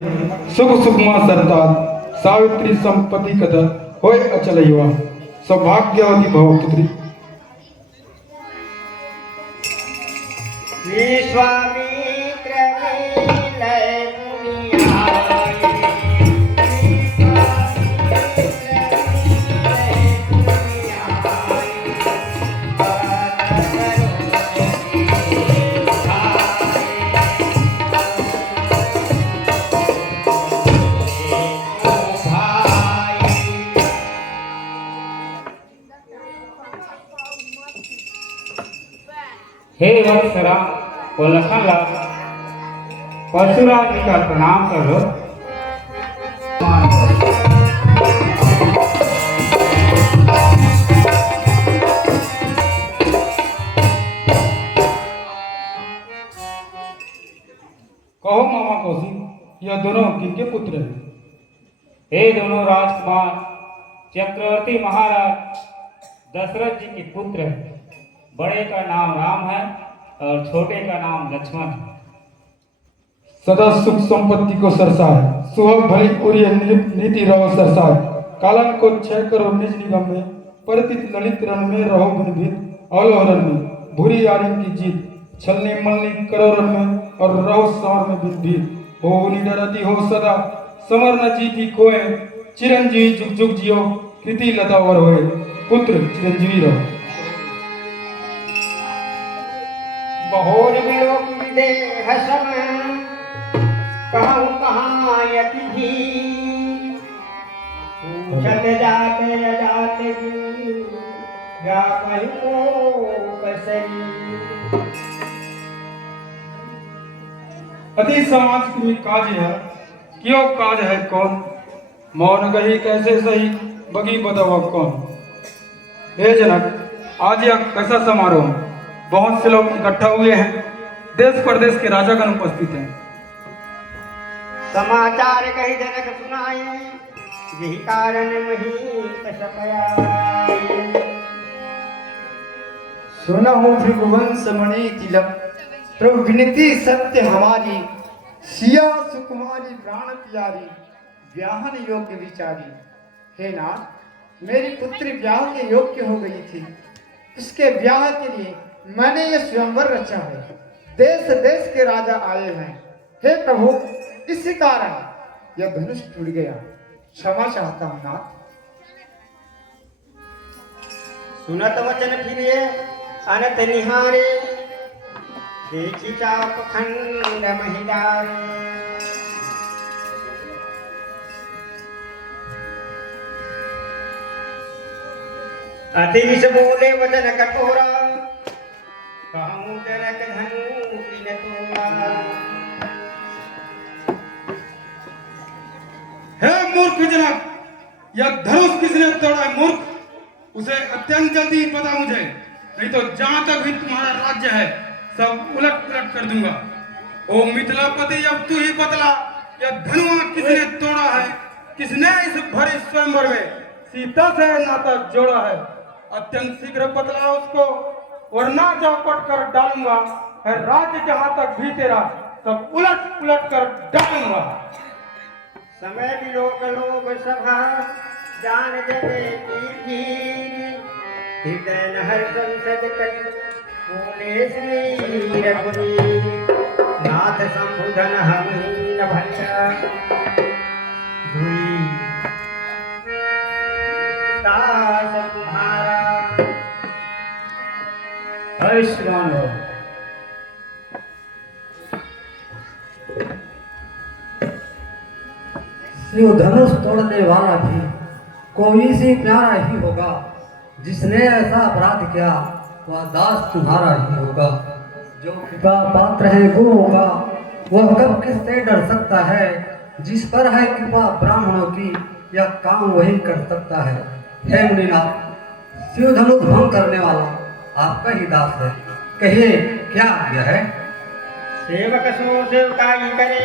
शुभ सुखमा सरताल सावित्री संपत्ति कदर होय अचल युवा सौभाग्यवती भव पुत्री। विश्वामित्र मिलय मुनियाय, हे वत्सरा और लखनलाल, परशुराम जी का प्रणाम करो। कहो मामा कौशिक, यह दोनों किनके पुत्र हैं? हे दोनों राजकुमार चक्रवर्ती महाराज दशरथ जी के पुत्र हैं। बड़े का नाम राम है और छोटे का नाम लक्ष्मण है। सदा सुख संपत्ति को सरसाए, सुहाग भली उरी नीति रहो सरसाए। कालन को क्षय करो निज निगम में, परितित ललित रण में रहो गुणभीत। अवलोहरण में भूरी यारी की जीत, छलनी मलनी करो रण में और रहो समर में भीत। हो निडर अति हो सदा समर न जीती खोए, चिरंजीवी जुग जुग जियो कृति लता वर होए। पुत्र चिरंजीवी रहो। बहोर विलोक विदेह सम, कहूँ कहाँ यति भी, पूछत जात अजात जी, जा कहूँ कसरी। अति समाज की काज है, क्यों काज है कौन? मौन गही कैसे सही, बगी बदवा कौन? हे जनक, आज यह कैसा समारोह? बहुत से लोग इकट्ठा हुए हैं, देश प्रदेश के राजागण उपस्थित हैं। समाचार कही जनक सुनाई, यही कारण मही कशपयाई। सुना हूँ भृगुवंश मणि तिलक, प्रभु विनती सत्य हमारी। सिया सुकुमारी प्राण प्यारी, ब्याहन योग्य विचारी। हे नाथ, मेरी पुत्री ब्याह के योग्य हो गई थी, उसके ब्याह के लिए मैंने ये स्वयंवर रचा है। देश देश के राजा आए हैं। हे प्रभु, इसी कारण यह धनुष टूट गया, क्षमा चाहता हूँ नाथ। सुनत वचन फिरिए अनत निहारे, देखी चाप खंड महिदारे। अति विष बोले वचन कठोरा, कहूँ जनक धनु की न तोड़ा। हे मूर्ख जनक, यह धनुष किसने तोड़ा है? मूर्ख, उसे अत्यंत जल्दी पता मुझे, नहीं तो जहां तक भी तुम्हारा राज्य है सब उलट पुलट कर दूंगा। ओ मिथिलापति, अब तू ही बतला, यह धनुआ किसने तोड़ा है? किसने इस भरे स्वयंवर में सीता से नाता जोड़ा है? अत्यंत शीघ्र बतला उसको, वरना चौपट कर डालूंगा। है राज्य जहां तक भी तेरा, सब उलट पुलट कर डालूंगा। समय विलोक लोभ सभा, जान जगे की भीर। हृदय नहर संसद कल, बोले श्री रघुवीर। नाथ संबुधन हम न भैया, धुई दास तुम्हारा। आयुष्मान हो। शिव धनुष तोड़ने वाला भी कोई सी प्यारा ही होगा। जिसने ऐसा अपराध किया वह दास तुम्हारा ही होगा। जो कृपा पात्र है गुरुओं का, वह कब किससे डर सकता है। जिस पर है कृपा ब्राह्मणों की, यह काम वही कर सकता है। हे मुनिनाथ, शिव धनुष भंग करने वाला आपका ही दास है, कहिए क्या यह है? सेवक सो सेवकाई करे,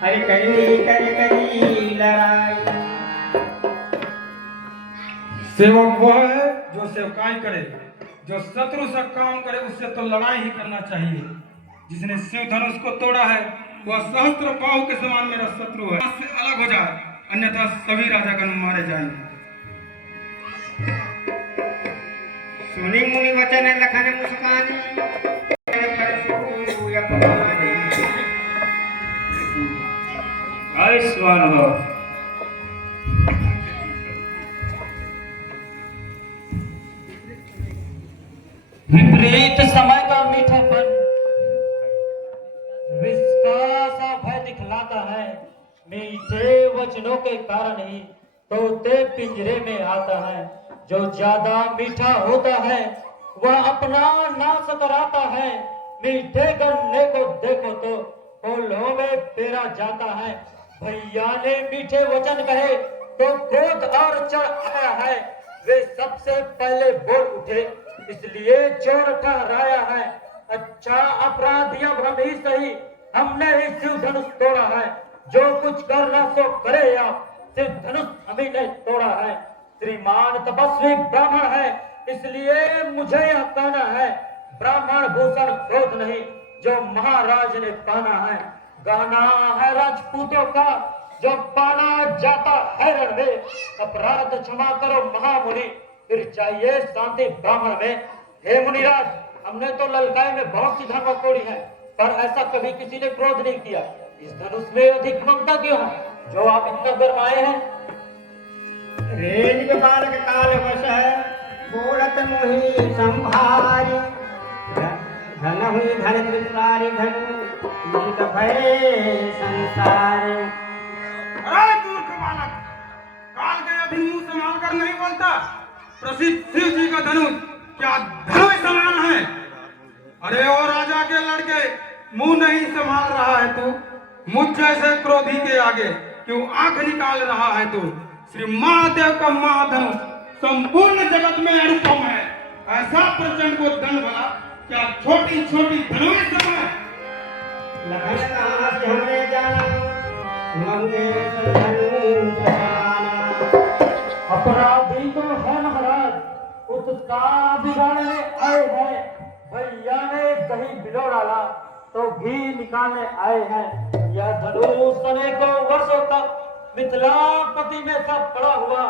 हरि करी लड़ाई। सेवक वह है जो सेवकाई करे, जो शत्रु से काम करे उससे तो लड़ाई ही करना चाहिए। जिसने शिव धनुष को तोड़ा है वह सहस्त्र बाहु के समान मेरा शत्रु है। से अलग हो जाए, अन्यथा सभी राजागण मारे जाएंगे। सुनी मुनि वचन लखन मुस्कानी, परशु अपमानी। आयुष्मान हो। विपरीत समय का मीठापन विष का सा भय दिखलाता है। मीठे वचनों के कारण ही तोते पिंजरे में आता है। जो ज्यादा मीठा होता है वह अपना नाश कराता है। मीठे गन्ने को देखो तो फूलों में पेरा जाता है। भैया ने मीठे वचन कहे तो क्रोध और चढ़ आया है। वे सबसे पहले बोल उठे, इसलिए चोर ठहराया है। अच्छा अपराधी अब हम ही सही, हमने ही शिव धनुष तोड़ा है। जो कुछ करना सो करे आप, शिव धनुष हम ही ने तोड़ा है। श्रीमान तपस्वी ब्राह्मण है, इसलिए मुझे यह कहना है। ब्राह्मण भूषण क्रोध नहीं, जो महाराज ने पाना है। गाना है राजपूतों का, जो पाना जाता है रण में। अपराध क्षमा करो महामुनि, फिर चाहिए शांति ब्राह्मण में। हे मुनिराज, हमने तो ललकाई में बहुत सी धर्म तोड़ी है, पर ऐसा कभी किसी ने क्रोध नहीं किया। इस धनुष में अधिक ममता क्यों है, जो आप इतना गरमाए हैं? रेणुक बालक काल वश है, बोलत मोहि संभारी। धन हुई धन त्रिपुरारी धनु, नीत भय संसार। अरे मूर्ख बालक, काल के अधीन मुंह संभाल कर नहीं बोलता। प्रसिद्ध शिव जी का धनुष क्या धनुष समान है? अरे ओ राजा के लड़के, मुंह नहीं संभाल रहा है तू? मुझ जैसे क्रोधी के आगे क्यों आंख निकाल रहा है तू? श्री महादेव का महाधनुष संपूर्ण जगत में अनुपम है। ऐसा प्रचंड को दंड भला क्या छोटी छोटी धनुष समान? लखन कहाँ से हमने जाना, मंगे धनु जहाना। अपराधी तो है महाराज, उसका बिगाड़ने आए हैं। भैया ने दही बिलो डाला तो घी निकालने आए हैं। यह धनुष अनेकों वर्षों तक मिथिलापति में सब पड़ा हुआ।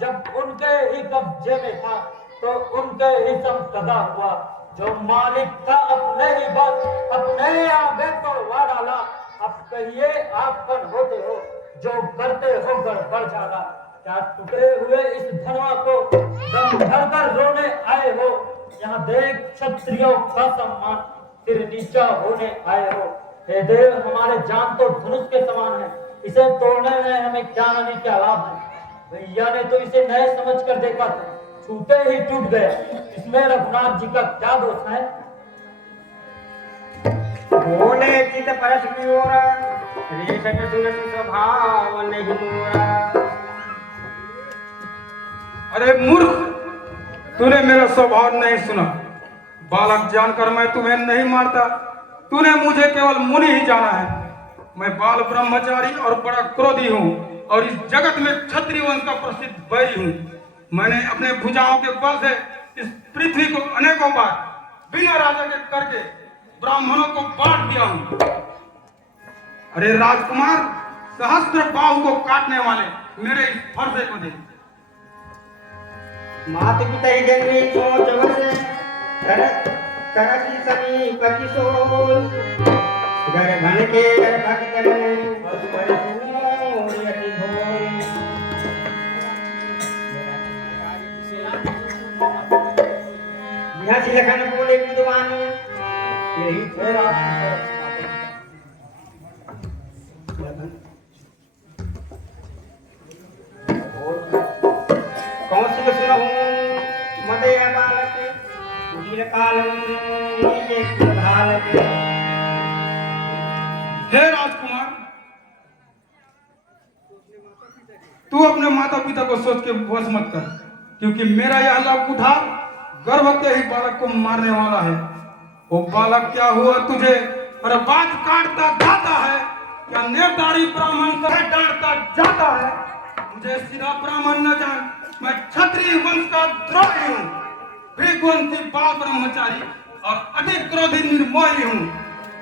जब उनके ही कब्जे में था तो उनके ही सब गदा हुआ। जो मालिक था अपने ही बस, अपने आगे तो वा डाला। अब कहिए आप कौन होते हो, जो करते हो गड़बड़ जाना। क्या टूटे हुए इस धनवा को दम भर कर रोने आए हो? यहाँ देख क्षत्रियों का सम्मान, सिर नीचा होने आए हो। हे देव, हमारे जान तो धनुष के समान है, इसे तोड़ने में हमें क्या हानि क्या लाभ है? भैया ने तो इसे नए समझ कर देखा था, छूटे ही टूट गया। इसमें रघुनाथ जी का क्या दोष है? बोले चित परस की ओर, रेशक सुनत स्वभाव नहीं मोरा। अरे मूर्ख, तूने मेरा स्वभाव नहीं सुना। बालक जानकर मैं तुम्हें नहीं मारता। तूने मुझे केवल मुनि ही जाना है। मैं बाल ब्रह्मचारी और बड़ा क्रोधी हूँ और इस जगत में क्षत्रिय वंश का प्रसिद्ध बैरी हूँ। मैंने अपने भुजाओं के बल से इस पृथ्वी को अनेकों बार बिना राजा के करके ब्राह्मणों को बांट दिया हूँ। अरे राजकुमार, सहस्त्र बाहु को काटने वाले मेरे इस फरसे को देख। मात पिता ही जन्मी सोच वसे, करसी समीप किशोर। गर्भन के गर्भक में परशु अति घोर। यहाँ से लखन बोले विद्वान, यही थोड़ा कौशिक सुनहु मदय बालक, कुटिल कालम नीचे प्रभालक। हे राजकुमार, तू अपने माता पिता को सोच के वश मत कर, क्योंकि मेरा यह लव कुठार गर्भ के ही बालक को मारने वाला है। वो बालक क्या हुआ तुझे? अरे बात काटता जाता है, क्या नेतारी ब्राह्मण से डांटता जाता है? मुझे सीधा ब्राह्मण न जान, मैं क्षत्रिय वंश का द्रोही हूँ, भृगुवंशी बाल ब्रह्मचारी और अति क्रोधी निर्मोही हूँ।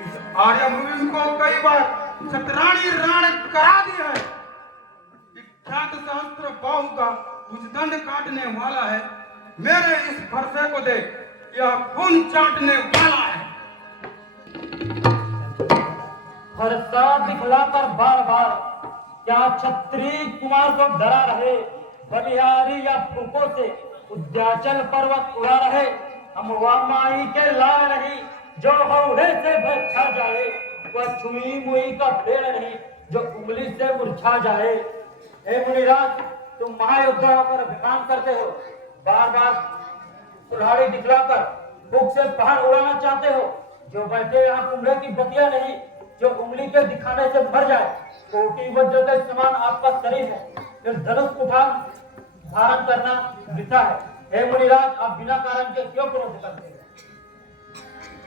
इस आर्यभूमि को कई बार छतरानी राण करा दिया है। विख्यात सहस्त्र बाहु का भुजदंड काटने वाला है। मेरे इस फरसे को देख, यह खून चाटने वाला है। फरसा दिखलाकर बार बार क्या क्षत्रिय कुमार को डरा रहे, बलिहारी या फूकों से उद्याचल पर्वत उड़ा रहे। हम वामाई के लाल नहीं, जो हौड़े से भर खा जाए। वह छुई मुई का पेड़ नहीं, जो उंगली से मुरझा जाए। हे मुनिराज, तुम महायोद्धा होकर अभिमान करते हो, बार बार कुल्हाड़ी दिखलाकर फूक से पहाड़ उड़ाना चाहते हो। जो बैठे यहाँ कुंभे की बतिया नहीं, जो उंगली के दिखाने से मर जाए। कोटि वज्र के समान आपका शरीर है, फिर धनुष कुठार धारण करना वृथा है। हे मुनिराज, आप बिना कारण के क्यों क्रोध करते हैं?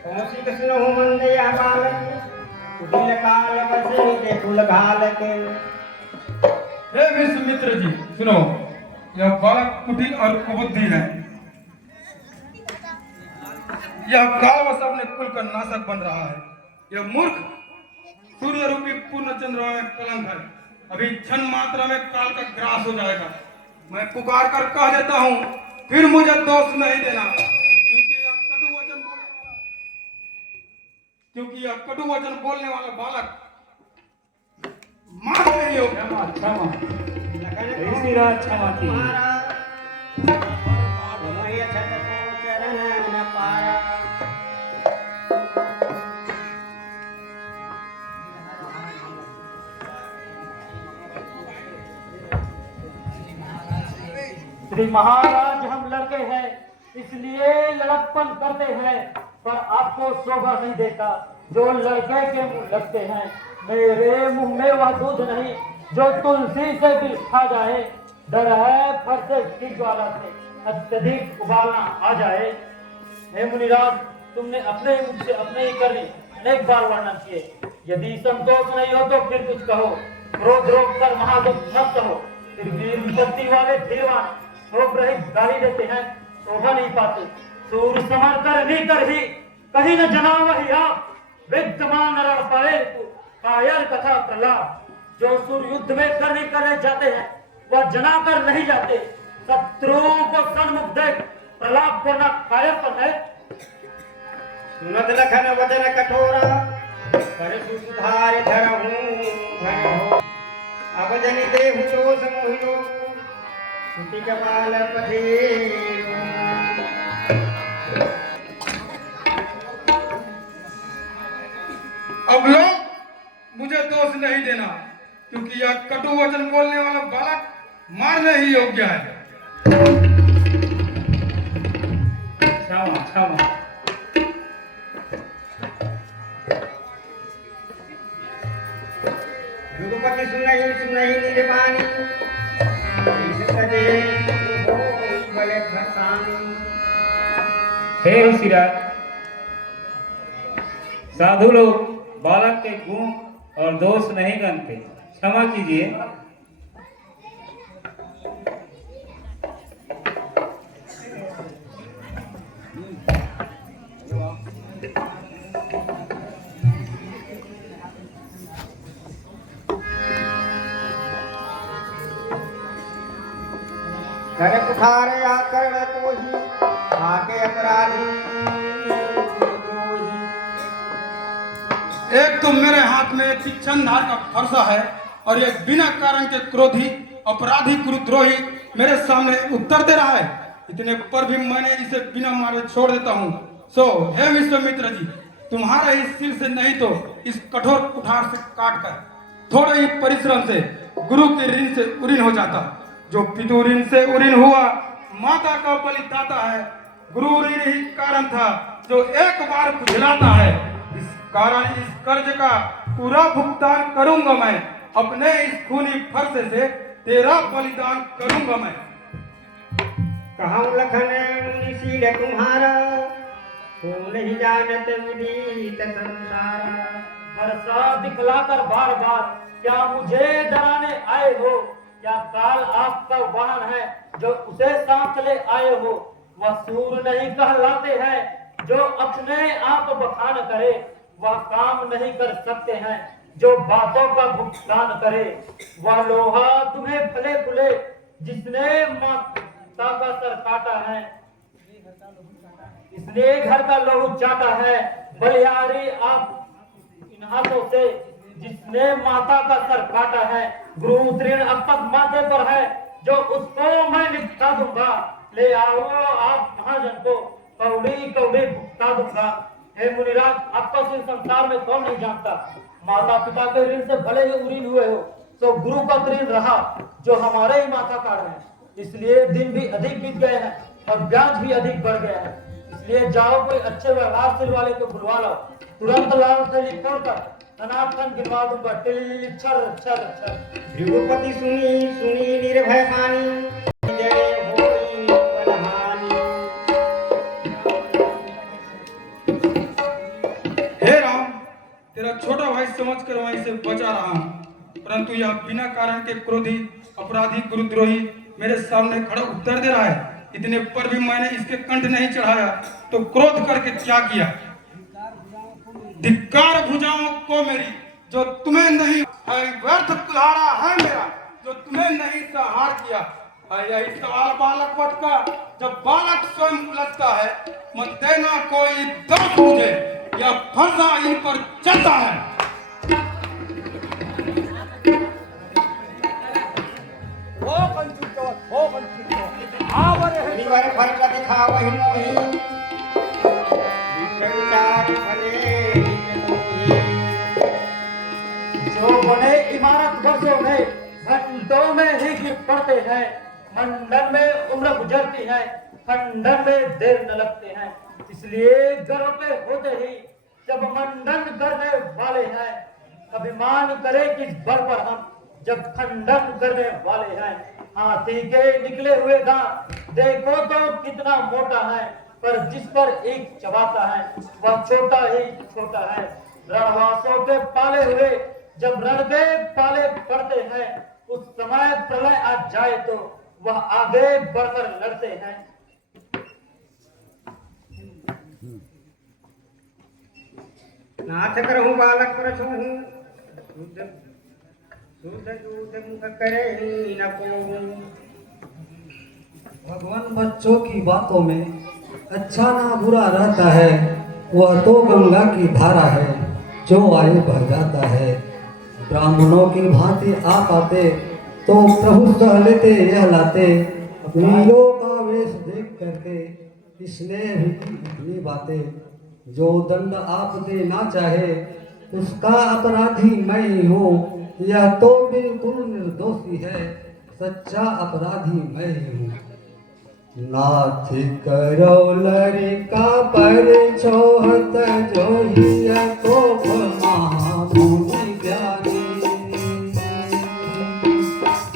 कौसी कृष्ण हो मंदया बालक, कुटिल काल बसे के कुल घाल के। हे विश्वामित्र जी, सुनो, यह बालक कुटिल और कुबुद्धि है। यह कालवश अपने कुल का नाशक बन रहा है। यह मूर्ख सूर्य रूपी पूर्ण चंद्रमा में कलंक है। अभी क्षण मात्रा में काल का ग्रास हो जाएगा। मैं पुकार कर कह देता हूँ, फिर मुझे दोष नहीं देना, क्योंकि यह कटु वचन बोलने वाला बालक मार नहीं हो। क्षमा क्षमा लखन ऋषिराज क्षमा की। तुम्हारी छत को चरण न पारा। श्री महाराज, हम लड़के हैं इसलिए लड़कपन करते हैं, पर आपको शोभा नहीं देता जो लड़के के मुंह लगते हैं। मेरे मुंह में वह दूध नहीं जो तुलसी से भी खा जाए। डर है फरसे की ज्वाला से अत्यधिक उबालना आ जाए। हे मुनिराज, तुमने अपने मुख से अपने ही करने अनेक बार वर्णन किए। यदि संतोष नहीं हो तो फिर कुछ कहो। क्रोध रोक कर महादुख मत कहो। फिर वीर विपत्ति वाले धीरवान शोभ रहित गाली देते हैं, शोभा नहीं पाते। सूर समर कर नहीं कर ही कहीं न जना वही आप। विद्यमान रण पाए कायर कथा प्रलाप। जो सूर युद्ध में करने करने जाते हैं वह जना कर नहीं जाते। शत्रुओं को सन्मुख देख प्रलाप करना कायरपन है। सुनत लखन वचन कठोरा, कर सुधार धरहूं घन। अब जनि देहु दोष मोहिनो, छुटी कपाल पथेरु। अब लोग मुझे दोष नहीं देना, क्योंकि यह कटु वचन बोलने वाला बालक मारने ही योग्य है। क्षमा क्षमा। रघुपति सुनहि सुनहि निर्वाणी, इस सजे होई बड़े खसानी। हे ऋषिराज, साधु लोग बालक के गुण और दोष नहीं गनते, क्षमा कीजिए। घर कुठारे आकर कोही, आके अपराधी द्रोही। एक तो मेरे हाथ में तीक्ष्ण धार का फरसा है, और एक बिना कारण के क्रोधी अपराधी क्रुद्रोही मेरे सामने उत्तर दे रहा है। इतने पर भी मैंने इसे बिना मारे छोड़ देता हूँ। सो हे विश्वामित्र जी, तुम्हारे ही सिर से नहीं तो इस कठोर कुठार से काट कर थोड़े ही परिश्रम से गुरु के ऋण से उरीन हो जाता। जो पितु ऋण से उरीन हुआ माता का बलिदाता है। गुरु ऋण ही कारण था जो एक बार खुजलाता है। इस कारण इस कर्ज का पूरा भुगतान करूंगा मैं। अपने इस खूनी फरसे से तेरा बलिदान करूंगा मैं। कहूँ लखन मुनिशील तुम्हारा, हो नहीं जानत विदित संसार। बरसा दिखलाकर बार बार क्या मुझे डराने आए हो? क्या काल आपका वाहन है जो उसे साथ ले आए हो? वह सूर नहीं कहलाते हैं जो अपने आप बखान करे। वह काम नहीं कर सकते हैं जो बातों का भुगतान करे। वह लोहा तुम्हें फले फूले जिसने माता का सर काटा है, इसने घर का लहू चाटा है। बलिहारी आप इन हाथों से जिसने माता का सर काटा है। गुरु तृण अब तक माथे पर है जो उसको मैं निपटा दूंगा। ले आओ आप महाजन को कौड़ी कौड़ी भुगता दूंगा। हे मुनिराज, आपको इस संसार में कौन नहीं जानता। माता पिता के ऋण से भले ही उरीन हुए हो तो गुरु का ऋण रहा जो हमारे ही माथा काट रहे हैं। इसलिए दिन भी अधिक बीत गए हैं और ब्याज भी अधिक बढ़ गया है। इसलिए जाओ कोई अच्छे व्यवहारशील वाले को बुलवा लो। तुरंत लाल थैली खोलकर अनाथन गिनवा दूंगा। टिल छर छर छर। रघुपति सुनी सुनी निर्भय मानी, जय होई बलहानी। हे राम, तेरा छोटा भाई समझकर मैं इसे बचा रहा हूँ, परंतु यह बिना कारण के क्रोधी अपराधी गुरुद्रोही मेरे सामने खड़ा उत्तर दे रहा है। इतने पर भी मैंने इसके कंठ नहीं चढ़ाया तो क्रोध करके क्या किया। धिक्कार भुजाओं को मेरी जो तुम्हें नहीं है, व्यर्थ कुल्हाड़ा है मेरा जो तुम्हें नहीं संहार किया है। यही सवाल बालक वध का, जब बालक स्वयं उलझता है मत देना कोई दोष मुझे, यह फंसा इन पर चलता है। विवर फल दिखावहि मोहि, विचार फले जो बने इमारत वर्षों में घंटों में ही गिर पड़ते हैं। मंडन में उम्र गुजरती है, खंडन में देर न लगते हैं। इसलिए गर्व पे होते ही जब मंडन करने वाले हैं, अभिमान करे किस बल पर हम जब खंडन करने वाले हैं। हाथी के निकले हुए दांत देखो तो कितना मोटा है, पर जिस पर एक चबाता है वह छोटा ही छोटा है। रणवासों के पाले हुए जब रण के पाले पड़ते हैं, उस समय प्रलय आ जाए तो वह आगे बढ़कर लड़ते हैं। नाथ करहूँ बालक प्रछूँ, शुद्ध दूध मुख करे न कोहूँ। भगवान बच्चों की बातों में अच्छा ना बुरा रहता है। वह तो गंगा की धारा है जो आए बह जाता है। ब्राह्मणों की भांति आप आते तो प्रभु सह लेते यह लाते। नीलों का वेश देख करके स्नेह भी इतनी बातें। जो दंड आप देना चाहे उसका अपराधी मैं ही हूँ। यह तो बिल्कुल निर्दोषी है, सच्चा अपराधी मैं ही हूँ। नाथ करो लरिका पर छोहत जोहिया को महामुनि ज्ञानी।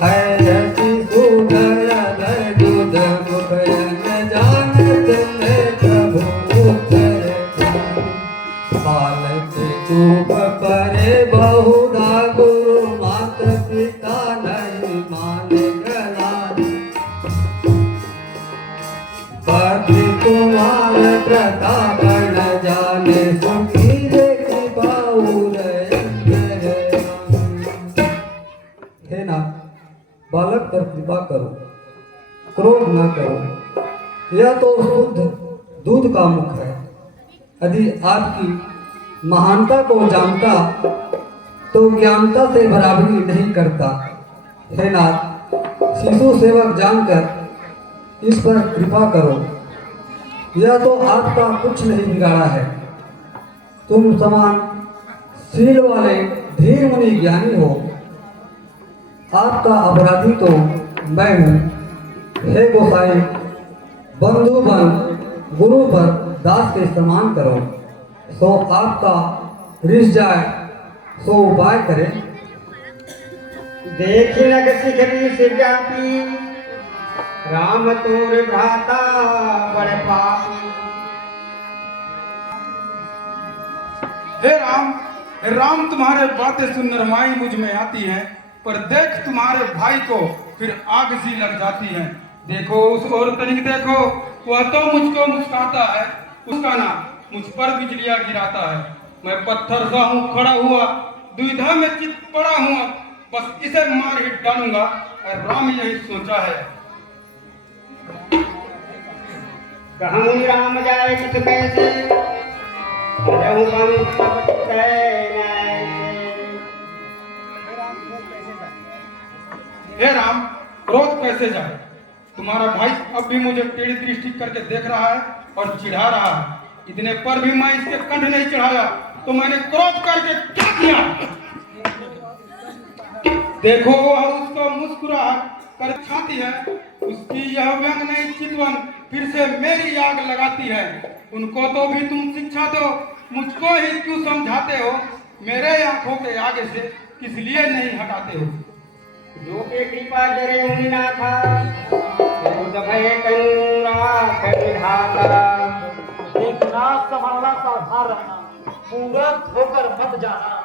हैरति सुगर दूध मुखयन जानत में प्रभु उत्तर बालक चूप करे बहुधा गुरु मात पिता नहीं माने गलानी। पति कुमार प्रताप न जाने सुखी देखी बाउर। हे नाथ, बालक पर कृपा करो, क्रोध न करो। यह तो शुद्ध दूध का मुख है। यदि आपकी महानता को जानता तो ज्ञानता से बराबरी नहीं करता। हे नाथ, शिशु सेवक जानकर इस पर कृपा करो। यह तो आपका कुछ नहीं बिगाड़ा है। तुम समान शील वाले धीर मुनि ज्ञानी हो। आपका अपराधी तो मैं हूँ। हे गोसाई, बंधु बन गुरु पर दास के समान करो। सो आपका रिस जाए सो उपाय करे। देखी नग शिखरी से व्यापी, राम तोर भ्राता बड़ पापी। हे राम, तुम्हारे बातें सुनकर माई मुझ में आती हैं, पर देख तुम्हारे भाई को फिर आग सी लग जाती है। देखो उस और तनिक देखो, वह तो मुझको मुस्कुराता है, उसका ना मुझ पर बिजलियां गिराता है। मैं पत्थर सा हूँ खड़ा हुआ, दुविधा में चित पड़ा हूँ, बस इसे मार ही डालूंगा। और राम यही सोचा है। कहूँ राम जाए कित कैसे, रहूं बन सब तैसे। हे राम, क्रोध कैसे जाए? तुम्हारा भाई अब भी मुझे टेढ़ी दृष्टि करके देख रहा है और चिढ़ा रहा है। इतने पर भी मैं इसके कंठ नहीं चढ़ाया, तो मैंने क्रोध करके क्या किया? देखो वह उसको मुस्कुराहट कर छाती है, उसकी यह व्यंग नहीं चितवन फिर से मेरी आग लगाती है। उनको तो भी तुम शिक्षा दो, मुझको ही क्यों समझाते हो? मेरे आंखों के आगे से किस लिए नहीं हटाते हो? जो के कृपा जरे मुनिना था, क्रोध भय करुणा विधाता। देखना, संभालना, सावधान रहना, मूर्ख होकर मत जाना।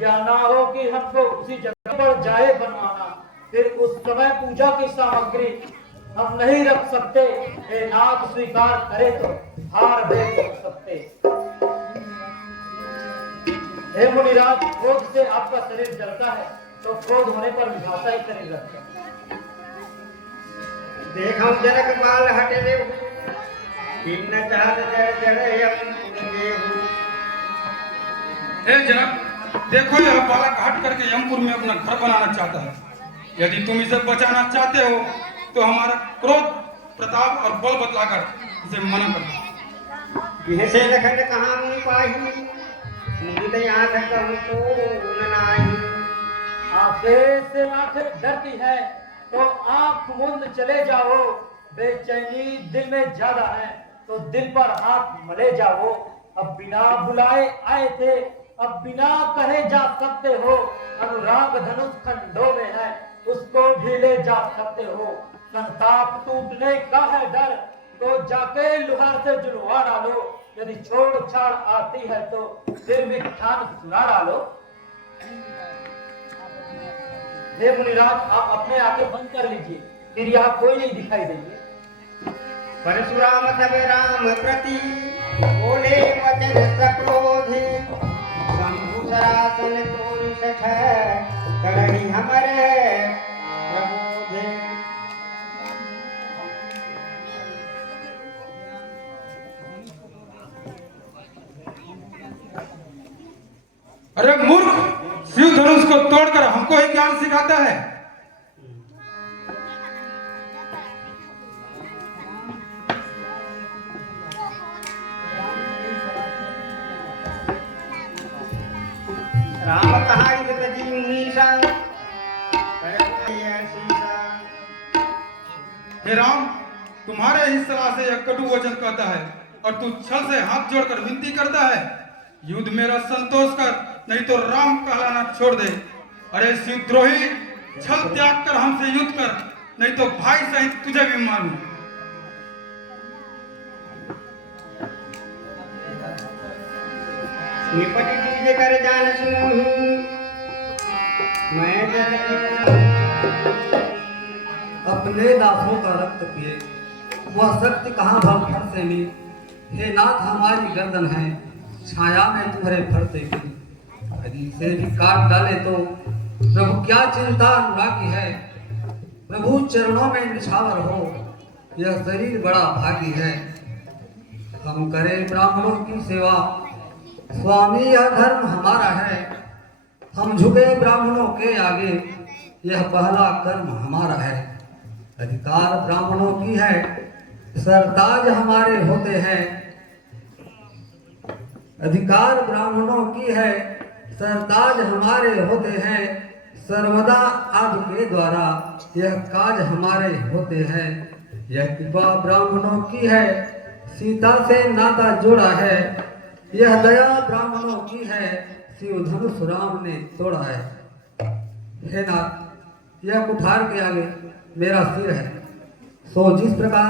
या ना हो कि हमको उसी जगह पर जाए बनवाना। फिर उस समय पूजा की सामग्री हम नहीं रख सकते। हे नाथ, स्वीकार करे तो हार दे सकते। हे मुनिराज, क्रोध से आपका शरीर जलता है, तो क्रोध होने पर विधाता ही शरीर रखते हैं। देखम जनक बाल हटे देव, किन्न चाहत जर जड़े हम देहु। हे जनक, देखो यह बालक हट करके यमपुर में अपना घर बनाना चाहता है। यदि तुम इसे बचाना चाहते हो तो हमारा क्रोध, प्रताप और बल बतलाकर इसे मना कर दो। यह से लखन कहाँ मुनि पाही, मुझे यहाँ तक हमको न नाही। आंखें से आंखें डरती है तो आंख मूंद चले जाओ। बेचैनी दिल में ज्यादा है तो दिल पर हाथ मले जाओ। अब बिना बुलाए आए थे, अब बिना कहे जा सकते हो। अनुराग धनुष खंडों में है, उसको भी ले जा सकते हो। संताप टूटने का है डर, तो जाके लुहार से जुड़वा डालो। यदि छोड़ छाड़ आती है तो फिर भी ठान सुना डालो। हे मुनिराज, आप अपने आंखें बंद कर लीजिए, फिर यहाँ कोई नहीं दिखाई देंगे। परशुराम तब राम प्रति बोले वचन सक्रोधे। शंभु सरासन तोरि सठ करहि हमरे प्रबोधे। अरे मूर्ख, शिव धनुष को तोड़कर हमको ही ज्ञान सिखाता है। राम कहाई तजी मुनीसा, करहि शीसा। हे राम, तुम्हारे ही सलाह से यह कटु वचन कहता है और तू छल से हाथ जोड़कर विनती करता है। युद्ध मेरा संतोष कर, नहीं तो राम कहलाना छोड़ दे। अरे शिवद्रोही, छल त्याग कर हमसे युद्ध कर, नहीं तो भाई सहित तुझे भी मारूं। निपट दीजे कर जान सुनूं, मैं अपने दासों का रक्त पिए, वह शक्ति कहाँ भव फर से ली। हे नाथ, हमारी गर्दन है छाया में तुम्हारे फरते की। यदि इसे भी काट डाले तो प्रभु क्या चिंता अनुरागी है। प्रभु चरणों में निछावर हो, यह शरीर बड़ा भागी है। हम करें ब्राह्मणों की सेवा, स्वामी यह धर्म हमारा है। हम झुके ब्राह्मणों के आगे, यह पहला कर्म हमारा है। अधिकार ब्राह्मणों की है, सरताज हमारे होते हैं। अधिकार ब्राह्मणों की है, सरताज हमारे होते हैं। सर्वदा आज के द्वारा यह काज हमारे होते हैं। यह कृपा ब्राह्मणों की है, सीता से नाता जोड़ा है। यह दया ब्राह्मणों की है, शिव धनुष राम ने तोड़ा है। हे नाथ, यह कुठार के आगे मेरा सिर है, सो जिस प्रकार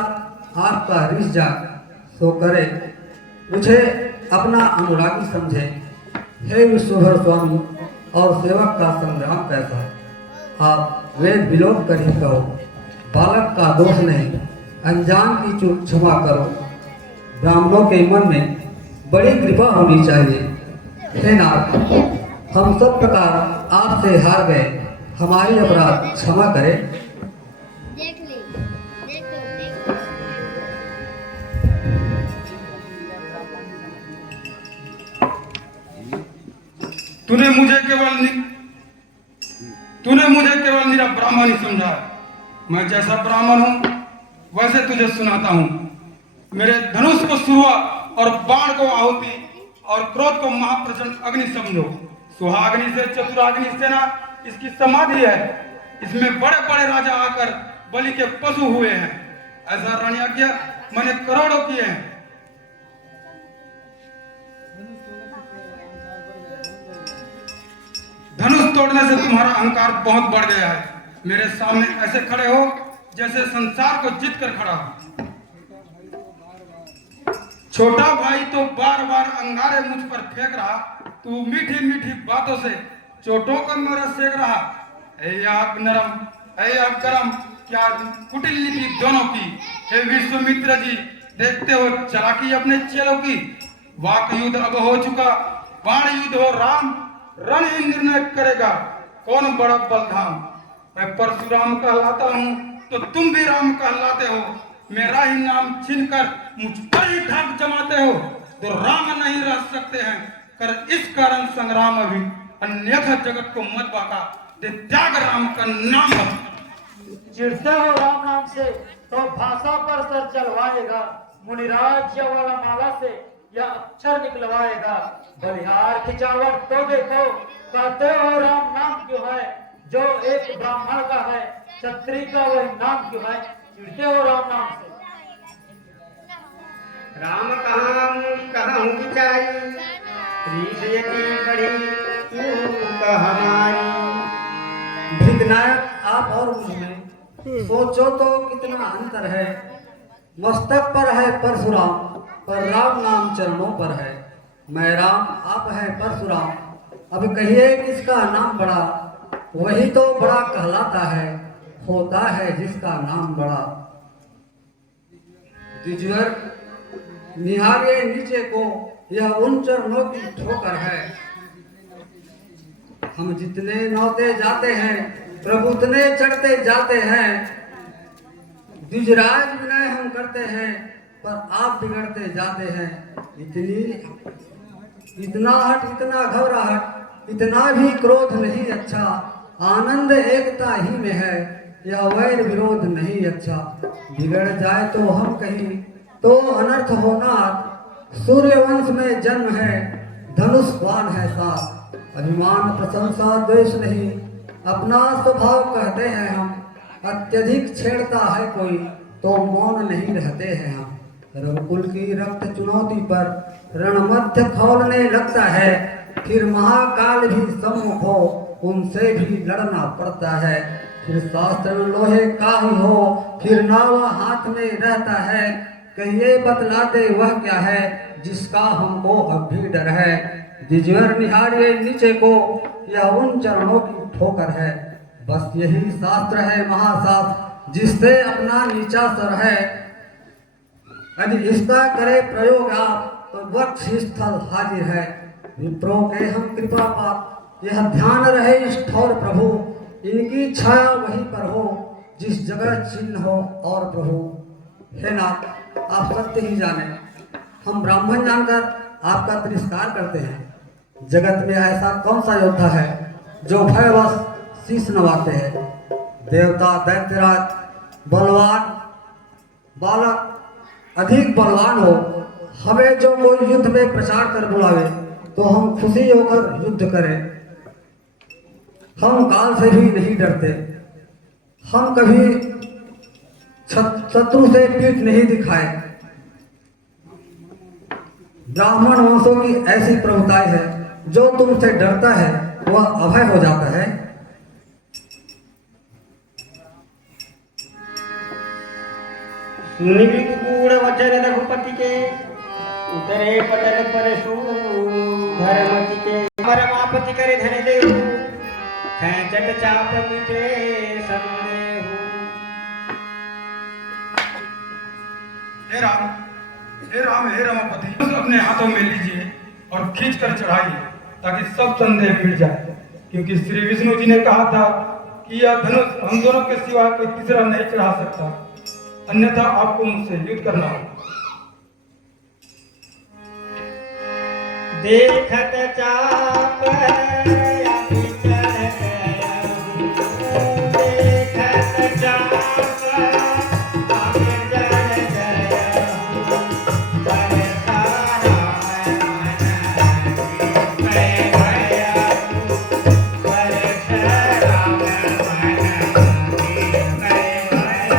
आपका रिश जाग सो करे। मुझे अपना अनुरागी समझे। हे विश्वभर स्वामी और सेवक का संग्राम कैसा। आप वेद विलोप कर ही कहो, बालक का दोष नहीं, अनजान की चूक क्षमा करो। ब्राह्मणों के मन में बड़ी कृपा होनी चाहिए। हे नाथ, हम सब प्रकार आपसे हार गए, हमारी अपराध क्षमा करें। देख ली, देख लो, देख लो। तूने मुझे केवल निरा ब्राह्मण ही समझा है। मैं जैसा ब्राह्मण हूं वैसे तुझे सुनाता हूं। मेरे धनुष को सुरुआ और बाण को आहुति और क्रोध को महाप्रचंड अग्नि समझो। सुहाग्नि से चतुराग्नि सेना इसकी समाधि है। इसमें बड़े बड़े राजा आकर बलि के पशु हुए हैं। ऐसा रणयज्ञ मैंने करोड़ों किए हैं। धनुष तोड़ने से तुम्हारा अहंकार बहुत बढ़ गया है। मेरे सामने ऐसे खड़े हो जैसे संसार को जीत कर खड़ा हो। छोटा भाई तो बार बार अंगारे मुझ पर फेंक रहा, तू मीठी मीठी बातों से चोटों को मेरा सेक रहा। ऐ आग नरम, ऐ आग गरम, क्या कुटिल नीति दोनों की। हे विश्वामित्र जी, देखते हो चालाकी अपने चेलों की। वाक युद्ध अब हो चुका, बाण युद्ध हो राम। रण ही निर्णय करेगा कौन बड़ा बलधाम। मैं परशुराम कहलाता हूँ तो तुम भी राम कहलाते हो। मेरा ही नाम छीनकर मुझ पर ही ठाक जमाते हो, तो राम नहीं रह सकते हैं। कर इस कारण संग्राम अभी, अन्यथा जगत को मत बाका। दे त्याग राम का नाम। चिढ़ते हो राम नाम से तो भाषा पर सर चलवाएगा। मुनिराज वाला माला से या अक्षर निकलवाएगा। बलिहार खिंचावट तो देखो, कहते हो राम नाम क्यों है। जो एक ब्राह्मण का है, क्षत्रिय का वही नाम क्यों है। चिढ़ते हो राम नाम से। राम कहूँ विचारी, रीसयति कढ़ी तू हमारी। भृगनायक, आप और मुझ में सोचो तो कितना अंतर है। मस्तक पर है परशुराम, पर राम नाम चरणों पर है। मैं राम, आप है परशुराम, अब कहिए किसका नाम बड़ा। वही तो बड़ा कहलाता है, होता है जिसका नाम बड़ा। द्विजवर, निहारिए नीचे को, यह उन चरणों की ठोकर है। हम जितने नौते जाते हैं, प्रभु उतने चढ़ते जाते हैं। द्विजराज विनय हम करते हैं, पर आप बिगड़ते जाते हैं। इतना हट, इतना घबराहट, इतना भी क्रोध नहीं अच्छा। आनंद एकता ही में है, यह वैर विरोध नहीं अच्छा। बिगड़ जाए तो हम कहीं तो अनर्थ होना। सूर्यवंश में जन्म है, धनुष बाण है साथ। अभिमान प्रशंसा द्वेष नहीं, अपना स्वभाव कहते हैं हम। अत्यधिक छेड़ता है कोई तो मौन नहीं रहते हैं हम। रघुकुल की रक्त चुनौती पर रणमध्य खौलने लगता है। फिर महाकाल भी सम्मुख हो, उनसे भी लड़ना पड़ता है। फिर शास्त्र लोहे का ही हो, फिर नाव हाथ में रहता है। कहिए बतलाते वह क्या है, जिसका हमको अब भी डर है। द्विजवर निहारिए नीचे को, यह उन चरणों की ठोकर है। बस यही शास्त्र है महाशास्त्र, जिससे अपना नीचा सर है। यदि इसका करे प्रयोग आप, तो वक्ष स्थल हाजिर है। विप्रों के हम कृपा पात्र, यह ध्यान रहे इष्ठौर प्रभु। इनकी छाया वहीं पर हो, जिस जगह चिन्ह हो और प्रभु। हे नाथ, आप सत्य ही जाने, हम ब्राह्मण जानकर आपका तिरस्कार करते हैं। जगत में ऐसा कौन सा योद्धा है जो भयवश शीश नवाते हैं। देवता दैत्यराज बलवान बालक अधिक बलवान हो, हमें जो कोई युद्ध में प्रचार कर बुलावे तो हम खुशी होकर युद्ध करें। हम काल से भी नहीं डरते, हम कभी शत्रु से पीठ नहीं दिखाए। ब्राह्मण वंशों की ऐसी प्रभुताई है, जो तुमसे डरता है वह अभय हो जाता है। सुनि गूढ़ वचन रघुपति के, उतरे पटल पर धर्मति के। परमापति करे धन देहु, खेचट चाप मिटे संदेहु। हे राम, हे राम, हे रमापति, अपने हाथों में लीजिए और खींच कर चढ़ाइए। ताकि सब संदेह मिट जाए, क्योंकि श्री विष्णु जी ने कहा था कि यह धनुष हम दोनों के सिवा कोई तीसरा नहीं चढ़ा सकता, अन्यथा आपको मुझसे युद्ध करना होगा। देखत चाप अभी चढ़ गया, देखत चाप अभी चढ़ गया, बरसाना मन में गया, बरसाना मन में गया।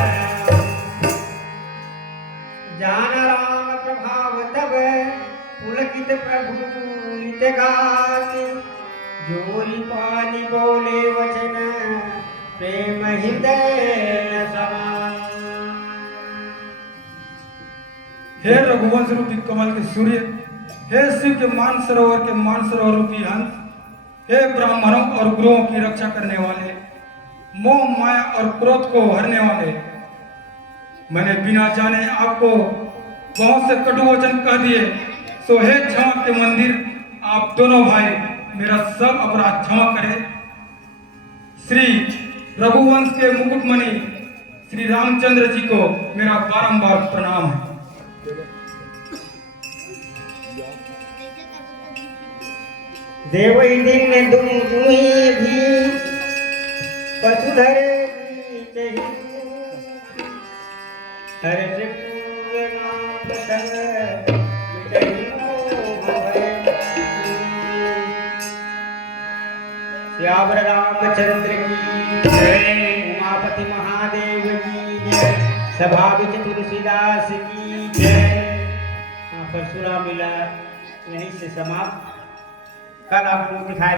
जान राम प्रभाव तब पुलकित प्रभु नित गात, जोरी पानी बोले वचन प्रेम हृदय न समान। हे रघुवंश रूपी कमल के सूर्य, हे शिव के मान सरोवर के मान सरोवर रूपी हंस, हे ब्राह्मणों और गुरुओं की रक्षा करने वाले, मोह माया और क्रोध को हरने वाले, मैंने बिना जाने आपको बहुत से कटु वचन कह दिए, सो हे क्षमा के मंदिर, आप दोनों भाई मेरा सब अपराध क्षमा करें। श्री रघुवंश के मुकुटमणि श्री रामचंद्र जी को मेरा बारंबार प्रणाम है। देवई दिन दुम तुम्हें भी पशुधर हर नाम संग मिटहि मोह भय। श्याम रामचंद्र की जय, उमापति महादेव की जय, सभा विच तुलसीदास की जय। परशुराम मिला यहीं से समाप्त। कल आपको दिखाई